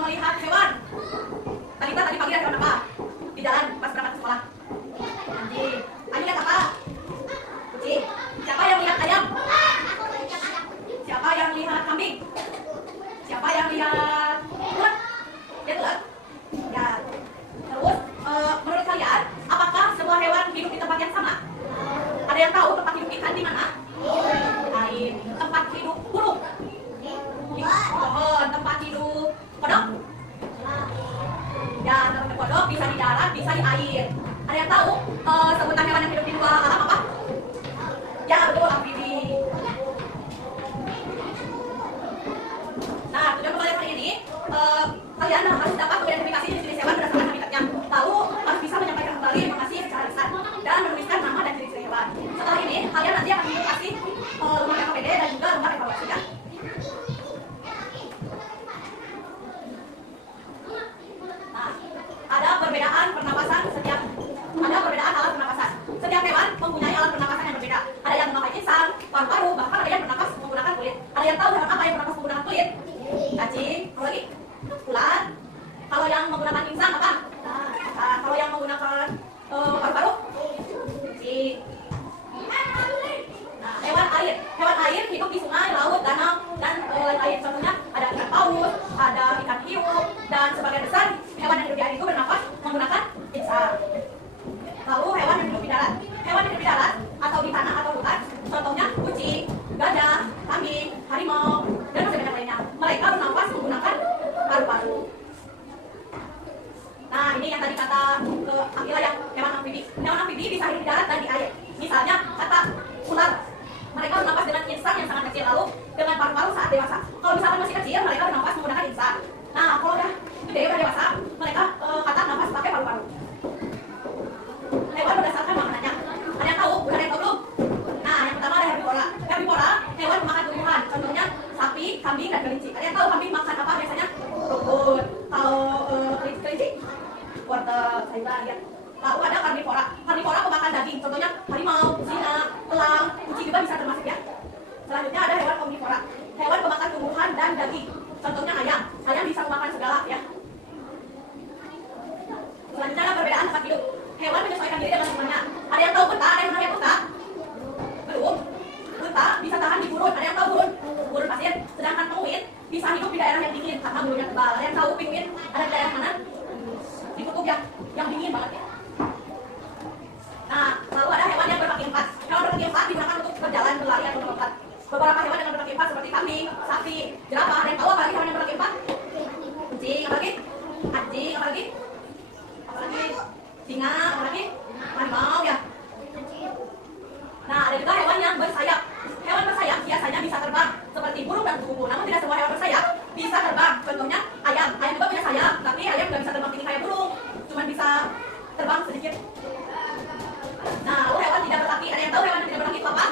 Melihat hewan. Tadi pagi ada hewan apa? Di jalan pas berangkat ke sekolah. Anjing. Ayo lihat apa? Kucing. Siapa yang lihat ayam? Siapa yang lihat kambing? Siapa yang lihat ulat? Lihat ulat? Ya. Terus, menurut kalian, apakah semua hewan hidup di tempat yang sama? Ada yang tahu tempat hidup ikan di mana? Lain. Tempat hidup burung? Di pohon. Tempat hidup kodok? Ya, tempat kodok bisa di darat, bisa di air. Ada yang tahu sebutan hewan yang hidup di dua alam apa? Ya, betul, amfibi. Nah, tujuan pembelajaran kali ini, kalian harus dapat mengidentifikasi jenis hewan berdasarkan habitatnya. Lalu harus bisa menyampaikan kembali informasi secara lisan dan menuliskan nama dan ciri-ciri hewan. Setelah ini, kalian nanti akan mengidentifikasi rumah KPD dan juga rumah evaluasi ya. Ada perbedaan alat pernapasan. Setiap hewan mempunyai alat pernapasan yang berbeda. Ada yang memakai insang, paru-paru, bahkan ada yang bernapas menggunakan kulit. Ada yang tahu hewan apa yang bernapas menggunakan kulit? Cacing. Kalau lagi? Ular. Kalau yang menggunakan insang apa? Kalau yang menggunakan paru-paru? Kucing. Nah, hewan air. Hewan air hidup di sungai, laut, danau, dan lain air. Contohnya ada ikan paus, ada ikan hiu, dan sebagian besar hewan yang hidup di air itu bernapas menggunakan insang. Lalu hewan yang hidup di darat. Hewan yang hidup di darat atau di tanah atau hutan, contohnya kucing, gajah, kambing, harimau, dan masih banyak lainnya. Mereka bernapas menggunakan paru-paru. Nah, ini yang tadi kata Akila yang hewan amfibi. Hewan amfibi bisa hidup di darat dan di air. Misalnya kata ular. Mereka bernapas dengan insang yang sangat kecil, lalu dengan paru-paru saat dewasa. Kalau misalkan masih kecil, mereka bernapas menggunakan insang. Nah, kalau udah gede, udah dewasa, mereka kata napas pakai paru-paru. Hewan berdasarkan makanannya. Ada yang tahu? Ada yang tahu belum? Nah, yang pertama ada herbivora. Herbivora, hewan pemakan tumbuhan. Contohnya sapi, kambing, dan kelinci. Ada yang tahu kambing makan apa biasanya? Rumput. Kalau kelinci? Wortel, sayuran, ya. Lalu ada karnivora. Karnivora pemakan daging. Contohnya harimau, singa, elang, kucing juga bisa termasuk ya. Selanjutnya ada hewan omnivora. Hewan pemakan tumbuhan dan daging. Contohnya ayam. Ayam bisa memakan segala ya. Selanjutnya ada perbedaan tempat hidup. Hewan menyesuaikan diri dengan lingkungannya. Ada yang tahu unta? Ada yang pernah lihat unta? Belum. Unta bisa tahan di gurun. Ada yang tahu gurun? Gurun pasir. Sedangkan penguin bisa hidup di daerah yang dingin karena bulunya tebal. Ada yang tahu penguin ada di daerah mana? Di kutub yang dingin banget ya. Nah, lalu ada hewan yang berkaki empat. Hewan berkaki empat digunakan untuk berjalan, berlari, atau melompat. Beberapa hewan dengan berkaki empat seperti kambing, sapi, jerapah. Ada yang tahu apa lagi hewan yang berkaki empat? Kucing, apa lagi? Anjing, apa lagi? Singa, apa lagi? Harimau ya. Nah, ada juga hewan yang bersayap. Hewan bersayap biasanya bisa terbang seperti burung dan kupu-kupu. Namun tidak semua hewan bersayap bisa terbang. Contohnya ayam. Ayam juga punya sayap, tapi ayam nggak bisa terbang tinggi kayak burung. Cuma bisa terbang sedikit. Nah, lalu hewan tidak berkaki. Ada yang tahu hewan yang tidak berkaki itu apa?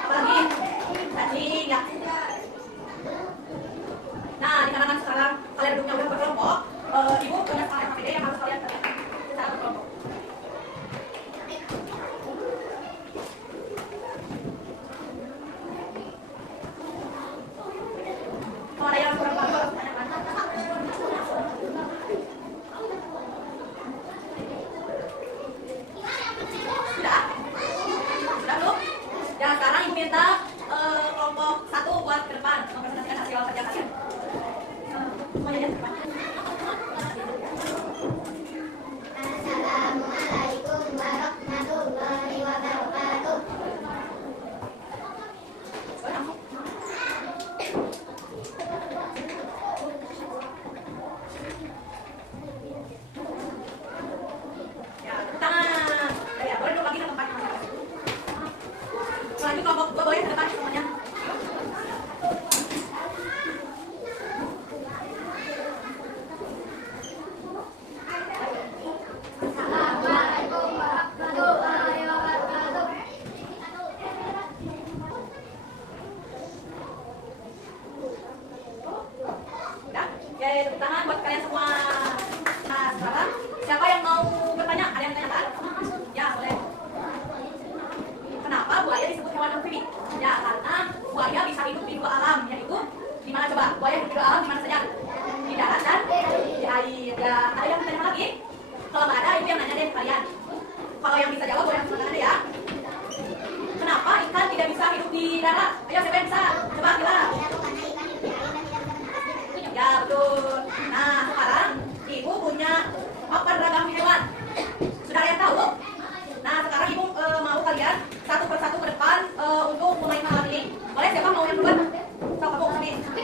Apalagi? Cacing ya. Nah, dikarenakan sekarang kalian duduknya udah berkelompok, ibu punya soal KPD yang harus kalian kerjakan secara berkelompok. Kalau ada yang kurang paham, harus tanyakan. Sudah? Sudah belum? Ya, sekarang ibu minta kelompok 1 buat ke depan mempresentasikan hasil kerja kalian. Semuanya ya, ke depan. Boleh tepuk tangan buat kalian semua. Nah, sekarang siapa yang mau bertanya? Ada yang bertanya kan? Ya, boleh. Kenapa buaya disebut hewan amfibi? Ya, karena buaya bisa hidup di dua alam, yaitu di mana coba? Buaya hidup di dua alam di mana saja? Di darat dan di air. Ya, ada yang bertanya lagi? Kalau nggak ada, itu yang nanya deh kalian. Kalau yang bisa jawab, boleh langsung tangan deh ya. Kenapa ikan tidak bisa hidup di darat? Ayo, siapa yang bisa? Coba gimana? Ya, betul. Nah, sekarang ibu punya papan ragam hewan. Sudah ada yang tahu? Nah, sekarang ibu mau kalian satu persatu ke depan untuk mulai malam ini. Boleh siapa mau yang duluan? Sok kamu sini.